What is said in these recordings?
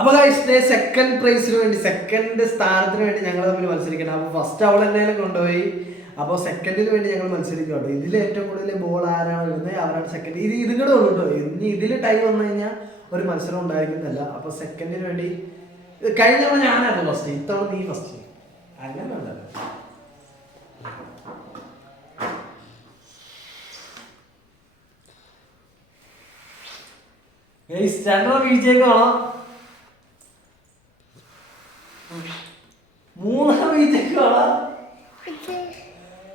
അപ്പൊ സെക്കൻഡ് പ്രൈസിന് വേണ്ടി സെക്കൻഡ് സ്ഥാനത്തിന് വേണ്ടി ഞങ്ങൾ തമ്മിൽ മത്സരിക്കണം. അപ്പൊ ഫസ്റ്റ് അവൾ എന്തായാലും കൊണ്ടുപോയി. അപ്പോൾ സെക്കൻഡിന് വേണ്ടി ഞങ്ങൾ മത്സരിക്കും. ഇതിൽ ഏറ്റവും കൂടുതൽ ബോൾ ആരാണ് വരുന്നത് അവരാണ് സെക്കൻഡ്. ഇതും കൂടെ ഉള്ളൂ കേട്ടോ. ഇനി ഇതിൽ ടൈം വന്നു കഴിഞ്ഞാൽ ഒരു മത്സരം ഉണ്ടായിരിക്കുന്നില്ല. അപ്പൊ സെക്കൻഡിന് വേണ്ടി കഴിഞ്ഞ തവണ ഞാനായിരുന്നു ഫസ്റ്റ്, ഇത്തവണ നീ ഫസ്റ്റ്. അങ്ങനെ ഉണ്ടല്ലോ. രണ്ടോ വീഴ്ചയ്ക്കാണോ, മൂന്നാം വീഴ്ചയ്ക്കാണോ,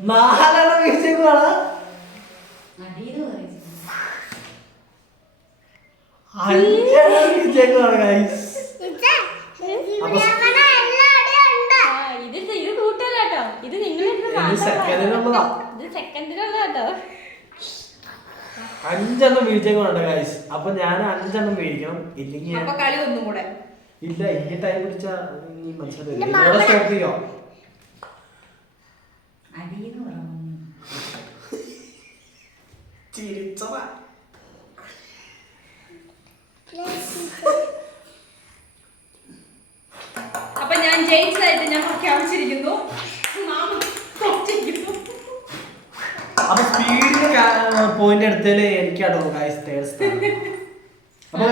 നാലെണ്ണം വീഴ്ചയ്ക്കാണോ, അഞ്ചെണ്ണം വീഴ്ചയ്ക്കാണ് ഗൈസ്. അഞ്ചെണ്ണം വീഴ്ചയ്ക്കാണ് ഗൈസ്. അപ്പൊ ഞാൻ 5 വീഴിക്കണം. ഇല്ലെങ്കിൽ കളി ഒന്നും കൂടെ ഇല്ല. ഈ ടൈം പിടിച്ച നീ മനസ്സിലായോ? ചിരിച്ചതാ. അപ്പൊ ഞാൻ ജയിച്ചതായിട്ട് ഞാൻ പ്രഖ്യാപിച്ചിരിക്കുന്നു. അപ്പൊ സ്പീഡില് പോയിന്റ് എടുത്തതില് എനിക്കാട്ടോ ഗൈസ് തേർഡ് സ്ഥാനം. അപ്പൊ